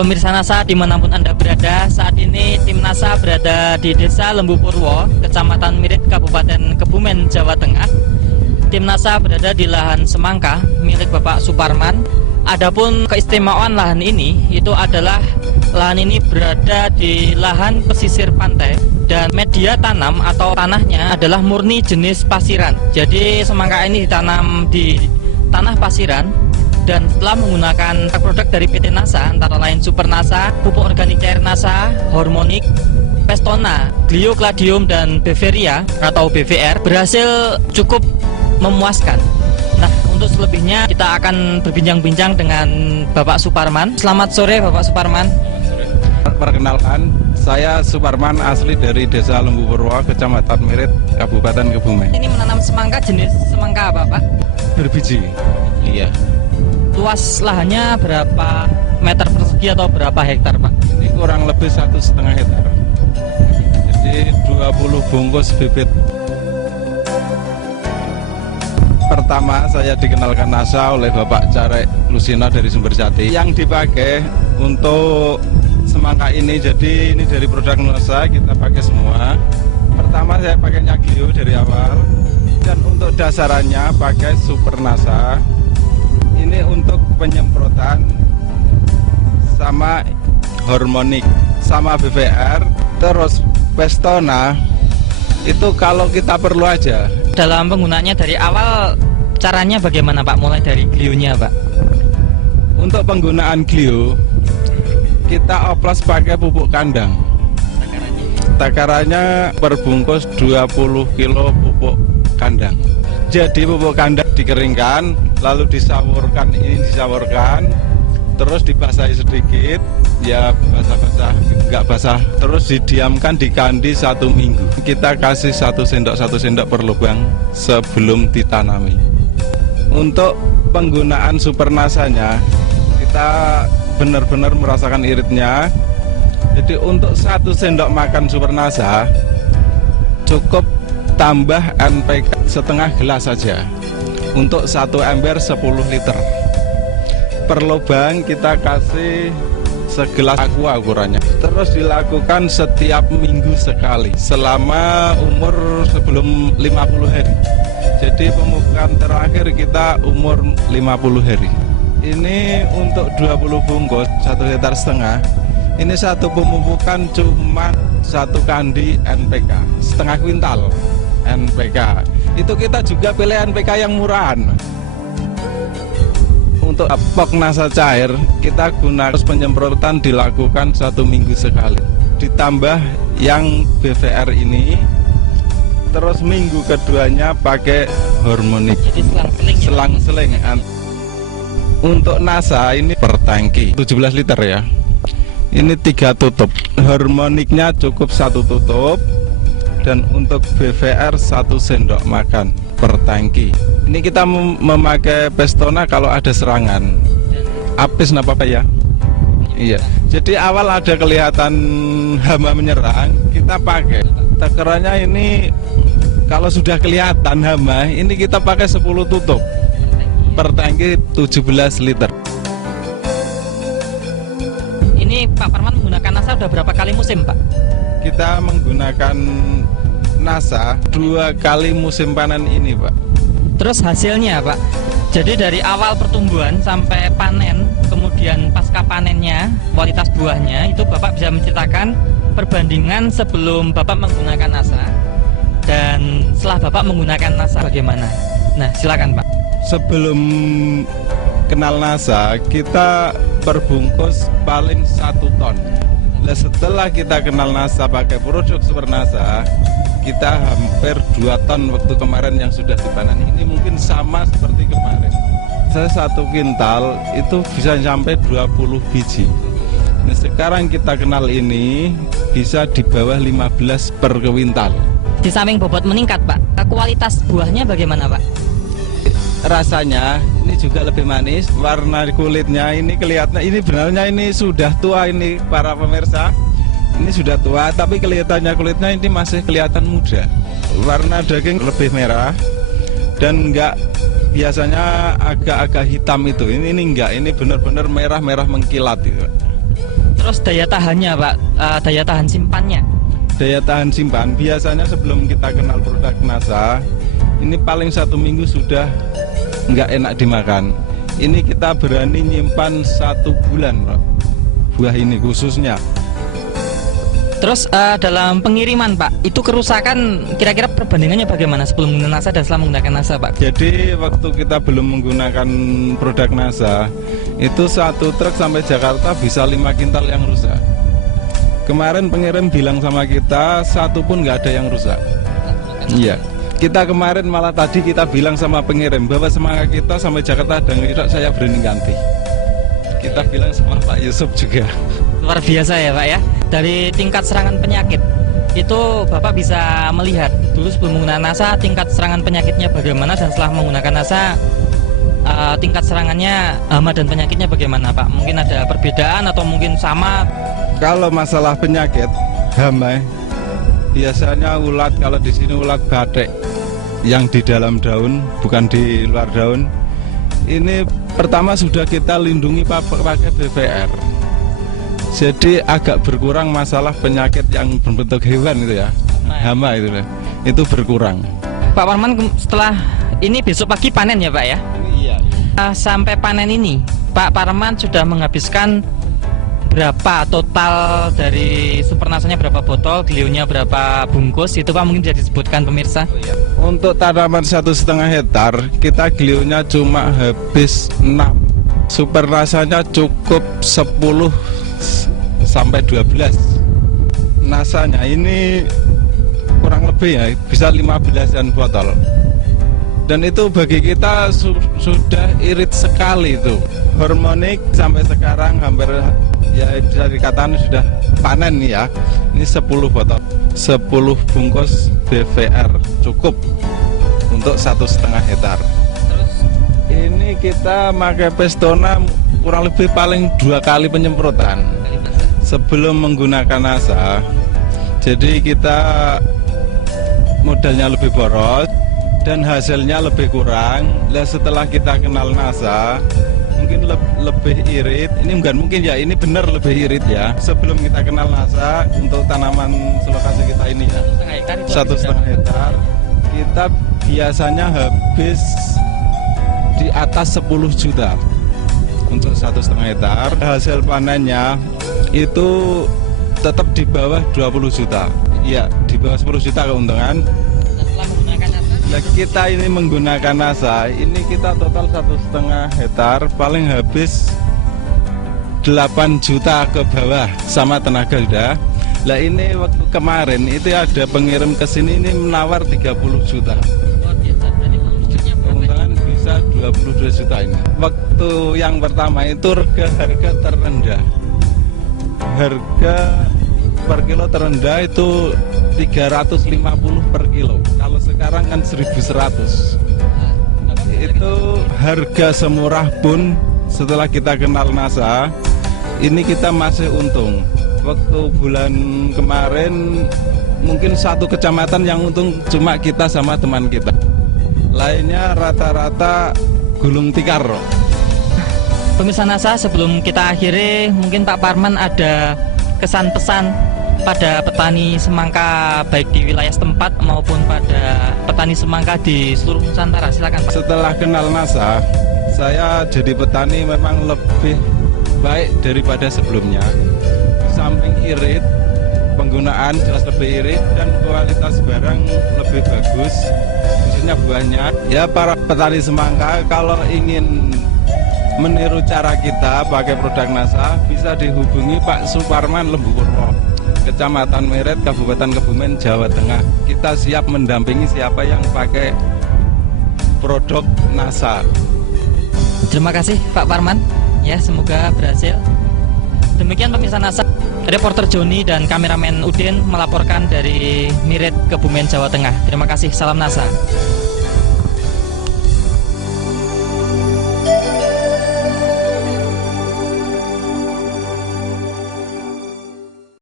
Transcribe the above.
Pemirsa NASA dimanapun Anda berada, saat ini tim NASA berada di Desa Lembu Purwo, Kecamatan Mirit, Kabupaten Kebumen, Jawa Tengah. Tim NASA berada di lahan semangka milik Bapak Suparman. Adapun keistimewaan lahan ini, itu adalah lahan ini berada di lahan pesisir pantai dan media tanam atau tanahnya adalah murni jenis pasiran. Jadi semangka ini ditanam di tanah pasiran. Dan setelah menggunakan produk dari PT NASA, antara lain Super NASA, pupuk organik cair NASA, Hormonik, Pestona, Gliocladium, dan Beveria atau BVR, berhasil cukup memuaskan. Nah, untuk selebihnya kita akan berbincang-bincang dengan Bapak Suparman. Selamat sore Bapak Suparman. Perkenalkan, saya Suparman, asli dari Desa Lembu Purwo, Kecamatan Mirit, Kabupaten Kebumen. Ini menanam semangka, jenis semangka apa Pak? Berbiji. Iya. Luas lahannya berapa meter persegi atau berapa hektar Pak? Ini kurang lebih 1,5 hektar. Jadi 20 bungkus bibit. Pertama saya dikenalkan NASA oleh Bapak Carek Lusina dari Sumberjati. Yang dipakai untuk semangka ini, jadi ini dari produk NASA, kita pakai semua. Pertama saya pakainya Glio dari awal. Dan untuk dasarannya pakai Super NASA. Ini untuk penyemprotan sama Hormonik sama BVR, terus Pestona itu kalau kita perlu aja. Dalam penggunaannya dari awal caranya bagaimana Pak? Mulai dari Glio-nya Pak? Untuk penggunaan Glio kita oplos pakai pupuk kandang. Takarannya per bungkus 20 kilo pupuk kandang. Jadi pupuk kandang dikeringkan, lalu disaurkan, terus dibasahi sedikit, ya basah-basah, nggak basah, terus didiamkan di kandi 1 minggu. Kita kasih 1 sendok per lubang sebelum ditanami. Untuk penggunaan Super NASA-nya, kita benar-benar merasakan iritnya. Jadi untuk 1 sendok makan Super NASA cukup tambah NPK setengah gelas saja. Untuk 1 ember 10 liter. Per lubang kita kasih segelas aqua ukurannya. Terus dilakukan setiap minggu sekali selama umur sebelum 50 hari. Jadi pemupukan terakhir kita umur 50 hari. Ini untuk 20 bungkus 1,5 hektar. Ini satu pemupukan cuma 1 kandi NPK, setengah kuintal NPK. Itu kita juga pilih NPK yang murahan. Untuk pok NASA cair kita gunakan penyemprotan dilakukan 1 minggu sekali. Ditambah yang BVR ini, terus minggu keduanya pakai Hormonik. Jadi selang-seling. Untuk NASA ini per tangki 17 liter ya. Ini 3 tutup. Hormoniknya cukup 1 tutup. Dan untuk BVR 1 sendok makan per tangki. Ini kita memakai Pestona kalau ada serangan apis apa ya. Iya. Jadi awal ada kelihatan hama menyerang, kita pakai. Takarannya ini kalau sudah kelihatan hama, ini kita pakai 10 tutup per tangki 17 liter. Ini Pak Parman menggunakan NASA udah berapa kali musim Pak? Kita menggunakan NASA 2 kali musim panen ini Pak. Terus hasilnya Pak, jadi dari awal pertumbuhan sampai panen, kemudian pasca panennya, kualitas buahnya, itu Bapak bisa menceritakan perbandingan sebelum Bapak menggunakan NASA dan setelah Bapak menggunakan NASA bagaimana? Nah silakan Pak. Sebelum kenal NASA kita perbungkus paling 1 ton. Nah, setelah kita kenal NASA pakai produk Super NASA, kita hampir 2 ton waktu kemarin yang sudah dipanen. Ini mungkin sama seperti kemarin. Saya 1 kintal itu bisa sampai 20 biji. Nah, sekarang kita kenal ini bisa di bawah 15 per kuintal. Di samping bobot meningkat Pak, kualitas buahnya bagaimana Pak? Rasanya ini juga lebih manis, warna kulitnya ini kelihatan, ini benarnya ini sudah tua ini para pemirsa. Ini sudah tua tapi kelihatannya kulitnya ini masih kelihatan muda. Warna daging lebih merah dan enggak biasanya agak-agak hitam itu. Ini enggak, ini benar-benar merah-merah mengkilat itu. Terus daya tahannya Pak, daya tahan simpannya. Daya tahan simpan biasanya sebelum kita kenal produk NASA ini paling 1 minggu sudah nggak enak dimakan. Ini kita berani nyimpan 1 bulan Pak, buah ini khususnya. Terus dalam pengiriman Pak, itu kerusakan kira-kira perbandingannya bagaimana sebelum menggunakan NASA dan setelah menggunakan NASA Pak? Jadi waktu kita belum menggunakan produk NASA itu 1 truk sampai Jakarta bisa 5 kintal yang rusak. Kemarin pengirim bilang sama kita 1 pun nggak ada yang rusak. Iya. Kita kemarin malah tadi kita bilang sama pengirim bahwa semangat kita sampai Jakarta ada yang rusak, saya berani ganti. Kita bilang sama Pak Yusuf juga. Luar biasa ya Pak ya. Dari tingkat serangan penyakit itu Bapak bisa melihat dulu sebelum menggunakan NASA tingkat serangan penyakitnya bagaimana, dan setelah menggunakan NASA tingkat serangannya hama dan penyakitnya bagaimana Pak? Mungkin ada perbedaan atau mungkin sama? Kalau masalah penyakit hama biasanya ulat, kalau di sini ulat batik yang di dalam daun bukan di luar daun. Ini pertama sudah kita lindungi pakai BVR. Jadi agak berkurang masalah penyakit yang berbentuk hewan itu ya, hama itu berkurang. Pak Parman, setelah ini besok pagi panen ya Pak ya? Iya. Sampai panen ini Pak Parman sudah menghabiskan berapa total dari supernasanya, berapa botol, glionya berapa bungkus, itu Pak mungkin bisa disebutkan pemirsa. Untuk tanaman 1,5 hektar kita glionya cuma habis 6, supernasanya cukup 10 sampai 12. Nasanya ini kurang lebih ya bisa 15-an botol. Dan itu bagi kita sudah irit sekali itu. Harmonik sampai sekarang hampir ya bisa dikatakan sudah panen ya. Ini 10 botol, 10 bungkus BVR cukup untuk 1,5 hektar. Terus Ini kita pakai Pestona kurang lebih paling 2 kali penyemprotan sebelum menggunakan NASA. Jadi kita modalnya lebih boros dan hasilnya lebih kurang. Nah, setelah kita kenal NASA mungkin lebih irit. Ini bukan mungkin ya, ini benar lebih irit ya. Sebelum kita kenal NASA untuk tanaman selokasi kita ini ya 1,5 hektar kita biasanya habis di atas 10 juta untuk 1,5 hektar. Hasil panennya itu tetap di bawah 20 juta. Iya, di bawah 10 juta keuntungan. setelah menggunakan NASA, Nah, kita ini menggunakan NASA, ini kita total 1,5 hektar paling habis 8 juta ke bawah sama tenaga sudah. Lah ini waktu kemarin itu ada pengirim ke sini ini menawar 30 juta. luar biasa. Berarti keuntungannya berapa? Keuntungan bisa 22 juta ini. Waktu yang pertama itu harga terendah. Harga per kilo terendah itu 350 per kilo. Kalau sekarang kan 1.100. Itu harga semurah pun setelah kita kenal NASA, ini kita masih untung. Waktu bulan kemarin mungkin 1 kecamatan yang untung cuma kita sama teman kita. Lainnya rata-rata gulung tikar. Pemirsa NASA, sebelum kita akhiri, mungkin Pak Parman ada kesan pesan pada petani semangka baik di wilayah setempat maupun pada petani semangka di seluruh Nusantara. Silakan Pak. Setelah kenal NASA, saya jadi petani memang lebih baik daripada sebelumnya. Samping irit, penggunaan jelas lebih irit dan kualitas barang lebih bagus, khususnya buahnya. Ya, para petani semangka kalau ingin meniru cara kita pakai produk NASA bisa dihubungi Pak Suparman Lembu Purwo, Kecamatan Mirit, Kabupaten Kebumen, Jawa Tengah. Kita siap mendampingi siapa yang pakai produk NASA. Terima kasih Pak Parman. Ya, semoga berhasil. Demikian pemirsa NASA, reporter Joni dan kameramen Udin melaporkan dari Mirit, Kebumen, Jawa Tengah. Terima kasih, salam NASA.